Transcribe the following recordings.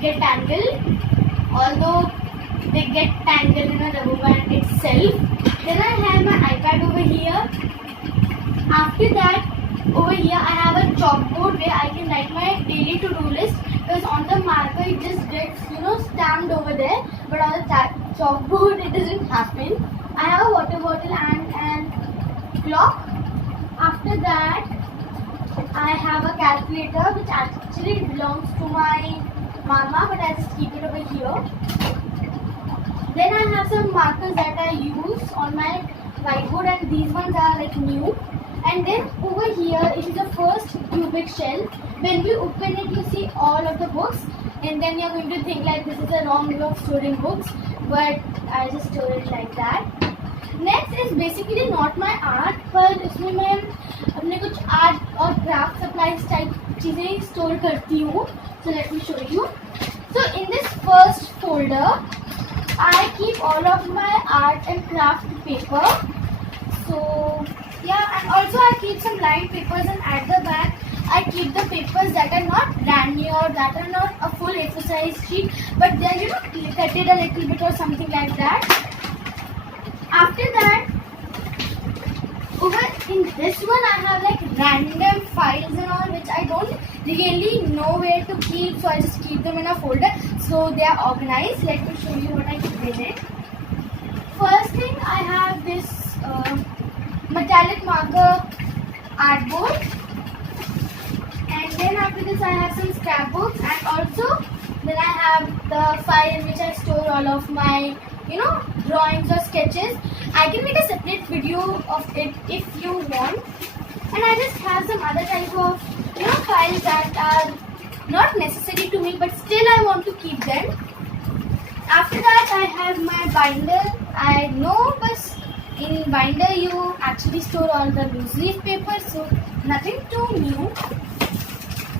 get tangled, although they get tangled in a rubber band itself. Then I have my iPad over here. After that, over here I have a chalkboard where I can write my daily to-do list, because on the marker it just gets stamped over there, but on the chalkboard it doesn't happen. I have a water bottle and clock. After that, I have a calculator which actually belongs to my mama, but I just keep it over here. Then I have some markers that I use on my whiteboard, and these ones are like new. And then over here it is the first cubic shell. When we open it, you see all of the books, and then you're going to think like this is a wrong way of storing books, but I just store it like that. Next is basically not my art, पर इसमें मैं अपने कुछ art और craft supplies type चीज़ें store करती हूँ. So let me show you. So in this first folder, I keep all of my art and craft paper. So yeah, and also I keep some lined papers, and at the back I keep the papers that are not brand new or that are not a full A4 size sheet, but they're cutted a little bit or something like that. After that, over in this one I have like random files and all which I don't really know where to keep, so I just keep them in a folder so they are organized. Let me show you what I keep in it. First thing, I have this metallic marker artboard, and then after this I have some scrapbooks, and also then I have the file in which I store all of my drawings or sketches. I can make a separate video of it if you want. And I just have some other type of files that are not necessary to me, but still I want to keep them. After that I have my binder. I know, but in binder you actually store all the loose leaf papers, so nothing too new.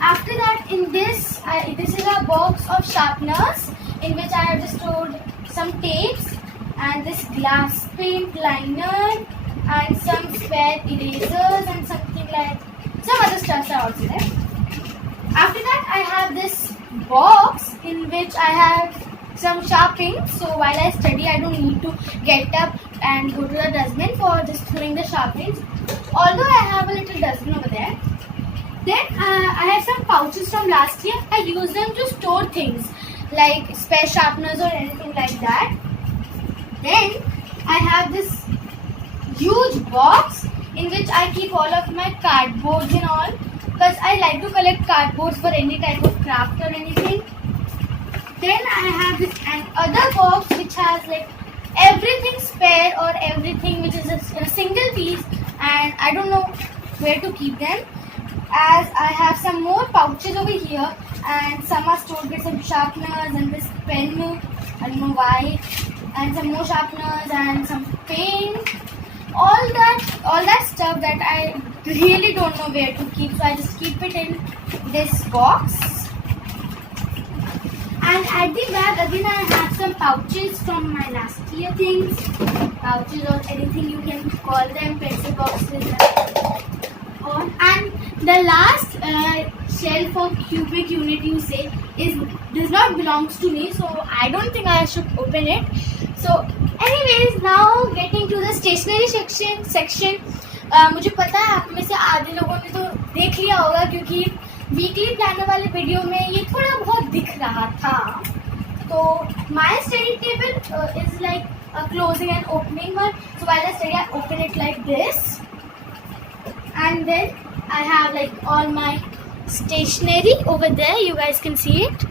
After that, in this is a box of sharpeners in which I have just stored some tapes and this glass paint liner and some spare erasers and something like some other stuff are also there. After that, I have this box in which I have some sharpenings, so while I study I don't need to get up and go to the dustbin for just throwing the sharpenings, although I have a little dustbin over there. Then I have some pouches from last year. I use them to store things like spare sharpeners or anything like that. Then I have this huge box in which I keep all of my cardboards and all, because I like to collect cardboards for any type of craft or anything. Then I have this other box which has like everything spare or everything which is in a single piece, and I don't know where to keep them, as I have some more pouches over here, and some are stored with some sharpeners and this pen, I don't know why, and some more sharpeners and some paint, all that stuff that I really don't know where to keep, so I just keep it in this box. And at the back again I have some pouches from my last year things, pouches or anything you can call them, pencil boxes on. And the last shelf or cubic unit you say does not belongs to me, so I don't think I should open it. So anyways, now getting to the stationery section. मुझे पता है आप में से आधे लोगों ने तो देख लिया होगा, क्योंकि वीकली प्लानर वाले वीडियो में ये थोड़ा बहुत दिख रहा था. तो my study table is like a closing and opening one. So while I study, I open it like this, and then I have like all my stationery over there. You guys can see it.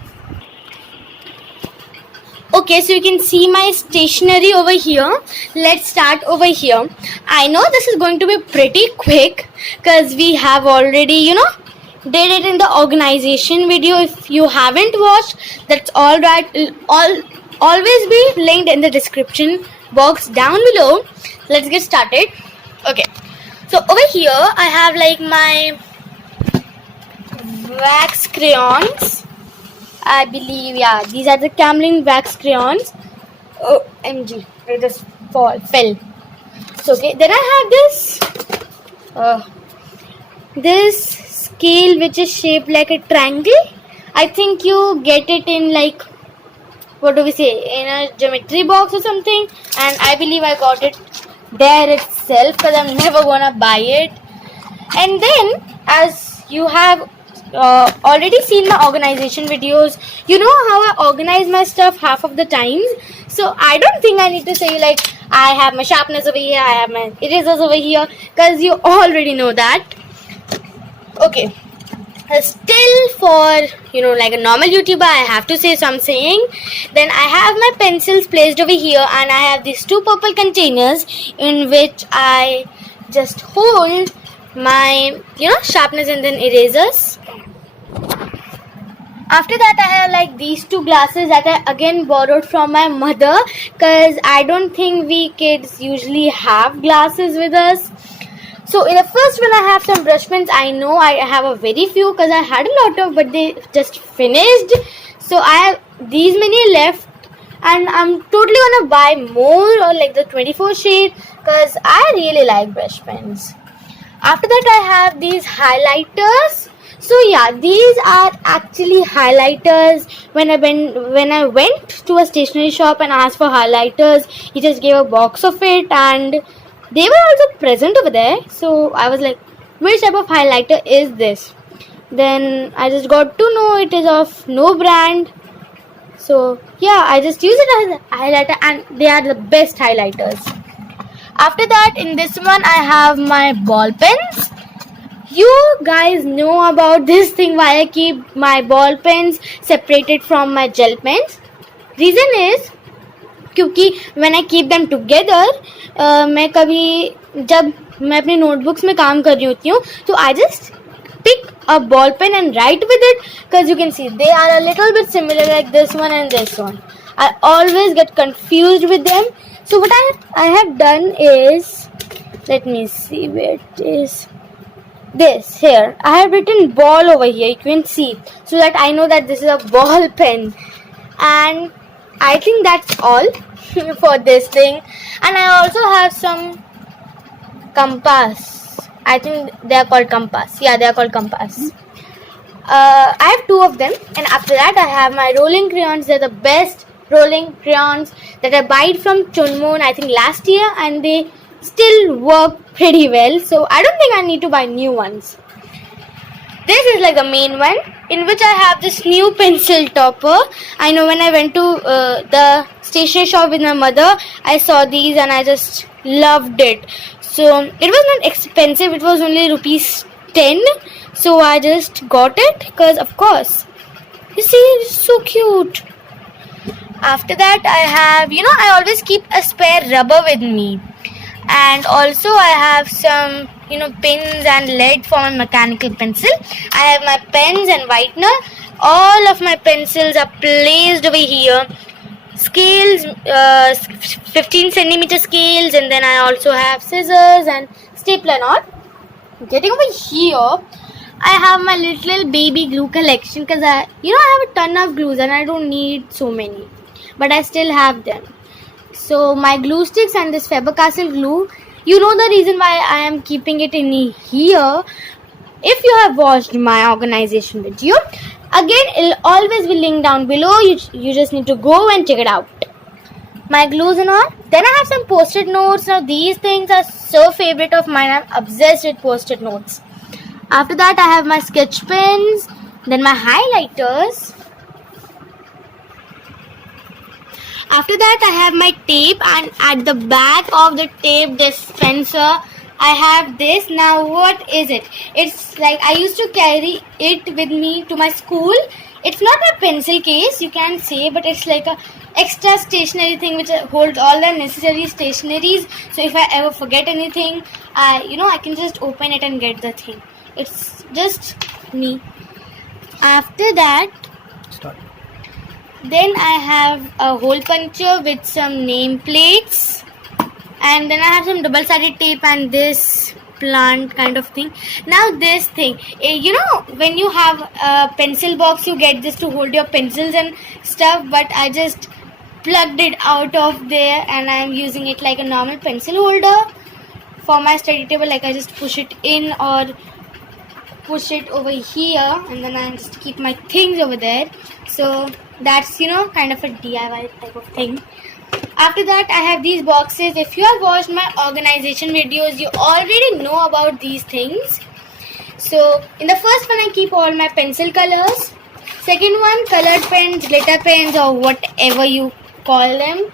Okay, so you can see my stationery over here. Let's start over here. I know this is going to be pretty quick because we have already, did it in the organization video. If you haven't watched, that's all right. Always be linked in the description box down below. Let's get started. Okay, so over here I have like my wax crayons. I believe, yeah, these are the Camlin wax crayons. Oh, MG, it just fell. So okay, then I have this scale which is shaped like a triangle. I think you get it in like, what do we say, in a geometry box or something, and I believe I got it there itself because I'm never gonna buy it. And then, as you have already seen my organization videos, you know how I organize my stuff half of the times. So I don't think I need to say like I have my sharpeners over here, I have my erasers over here, because you already know that. Okay, still for like a normal YouTuber, I have to say something. Then I have my pencils placed over here, and I have these two purple containers in which I just hold my sharpeners and then erasers. After that, I have like these two glasses that I again borrowed from my mother, because I don't think we kids usually have glasses with us. So in the first one, I have some brush pens. I know I have a very few because I had a lot of, but they just finished. So I have these many left, and I'm totally gonna buy more, or like the 24 shade, because I really like brush pens. After that, I have these highlighters. So yeah, these are actually highlighters. When I went to a stationery shop and asked for highlighters, he just gave a box of it, and they were also present over there. So I was like, which type of highlighter is this? Then I just got to know it is of no brand. So yeah, I just use it as a highlighter, and they are the best highlighters. After that, in this one, I have my ball pens. You guys know about this thing, why I keep my ball pens separated from my gel pens. Reason is क्योंकि when I keep them together, मैं कभी जब मैं अपनी notebooks में काम कर रही होती हूँ, तो I just pick a ball pen and write with it, because you can see they are a little bit similar, like this one and this one. I always get confused with them. So what I have done is, let me see where it is. This here, I have written ball over here, you can see, so that I know that this is a ball pen. And I think that's all for this thing. And I also have some compass. I think they are called compass. Yeah, they are called compass. I have two of them. And after that, I have my rolling crayons. They're the best rolling crayons that I bought from Chunmoon, I think last year, and they still work pretty well. So I don't think I need to buy new ones. This is like the main one, in which I have this new pencil topper. I know when I went to the stationery shop with my mother, I saw these and I just loved it. So it was not expensive, it was only rupees 10. So I just got it because, of course, you see, it's so cute. After that, I have, I always keep a spare rubber with me. And also I have some pins and lead for my mechanical pencil. I have my pens and whitener. All of my pencils are placed over here. Scales, 15 centimeter scales, and then I also have scissors and stapler knot. Getting over here, I have my little baby glue collection, because I have a ton of glues and I don't need so many, but I still have them. So my glue sticks and this Faber-Castell glue, you know the reason why I am keeping it in here. If you have watched my organization video, again it'll always be linked down below. You just need to go and check it out. My glues and all. Then I have some post-it notes. Now these things are so favorite of mine. I'm obsessed with post-it notes. After that, I have my sketch pens. Then my highlighters. After that, I have my tape, and at the back of the tape dispenser, I have this. Now what is it? It's like I used to carry it with me to my school. It's not a pencil case, you can say, but it's like a extra stationery thing which holds all the necessary stationeries. So if I ever forget anything, I can just open it and get the thing. It's just me. After that, then I have a hole puncher with some nameplates, and then I have some double-sided tape and this plant kind of thing. Now this thing, when you have a pencil box, you get this to hold your pencils and stuff, but I just plugged it out of there and I'm using it like a normal pencil holder for my study table. Like I just push it in, or push it over here, and then I just keep my things over there. So that's kind of a DIY type of thing. After that, I have these boxes. If you have watched my organization videos, you already know about these things. So in the first one, I keep all my pencil colors. Second one, colored pens, glitter pens, or whatever you call them.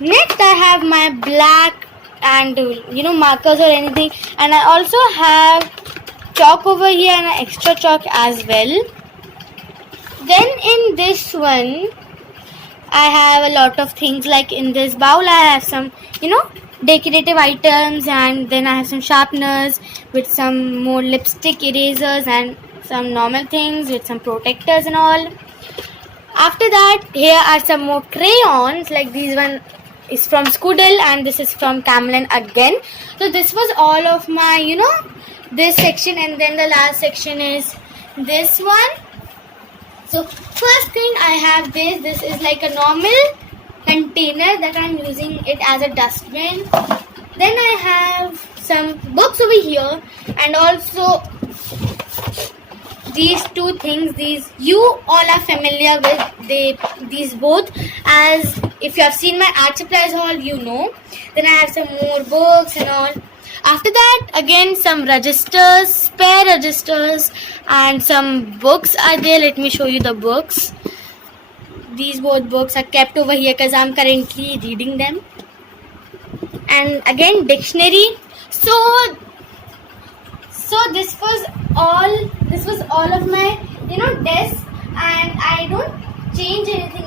Next, I have my black and markers or anything, and I also have chalk over here and an extra chalk as well. Then in this one, I have a lot of things. Like in this bowl, I have some decorative items, and then I have some sharpeners with some more lipstick erasers and some normal things with some protectors and all. After that, here are some more crayons. Like this one is from Scoodle and this is from Camlin again. So this was all of my this section, and then the last section is this one. So first thing, I have this is like a normal container that I'm using it as a dustbin. Then I have some books over here, and also these two things. These you all are familiar with these both, as if you have seen my art supplies haul, Then I have some more books and all. After that, again some registers, spare registers, and some books are there. Let me show you the books. These both books are kept over here because I'm currently reading them. And again, dictionary. So this was all of my desk, and I don't change anything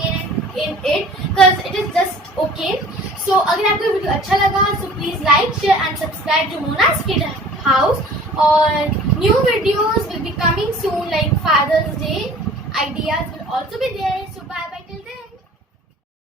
in it because it is just okay. So अगर आपको video अच्छा लगा, so please like, share and subscribe to Mona's Kid House. Or new videos will be coming soon, like Father's Day ideas will also be there. So bye.